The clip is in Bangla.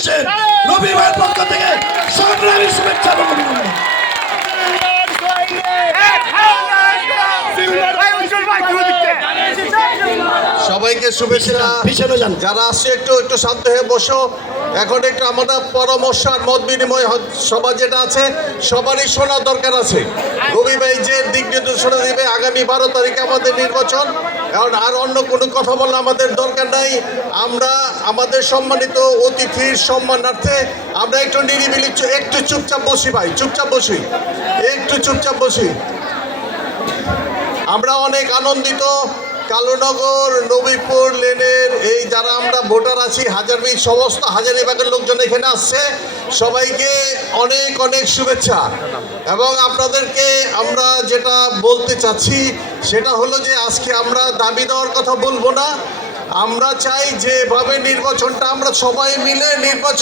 বিশ্বের রবিবার পক্ষ থেকে সংগ্রামী শুভেচ্ছা এবং অভিনন্দন। সবাইকে শুভেচ্ছা। যারা আসছে একটু একটু শান্ত হয়ে বসো। এখন একটু আমরা পরামর্শ আর মত বিনিময় সভা যেটা আছে সবারই শোনা দরকার আছে। রবি ভাই যে দিক নির্দেশনা দেবে আগামী 12 তারিখে আমাদের নির্বাচন, কারণ আর অন্য কোনো কথা বলা আমাদের দরকার নাই। আমরা আমাদের সম্মানিত অতিথির সম্মানার্থে আমরা একটু নিরিবিলি একটু চুপচাপ বসি ভাই, চুপচাপ বসি, একটু চুপচাপ বসি। আমরা অনেক আনন্দিত কালুনগর নবীপুর লেনের এই যারা আমরা ভোটার আছি হাজারবিশ সমস্ত হাজারিবাগের লোকজন এখানে আসছে, সবাইকে অনেক অনেক শুভেচ্ছা। এবং আপনাদেরকে আমরা যেটা বলতে চাচ্ছি সেটা হলো যে আজকে আমরা দাবি দেওয়ার কথা বলবো না। আমরা চাই যেভাবে নির্বাচনটা আমরা সবাই মিলে নির্বাচন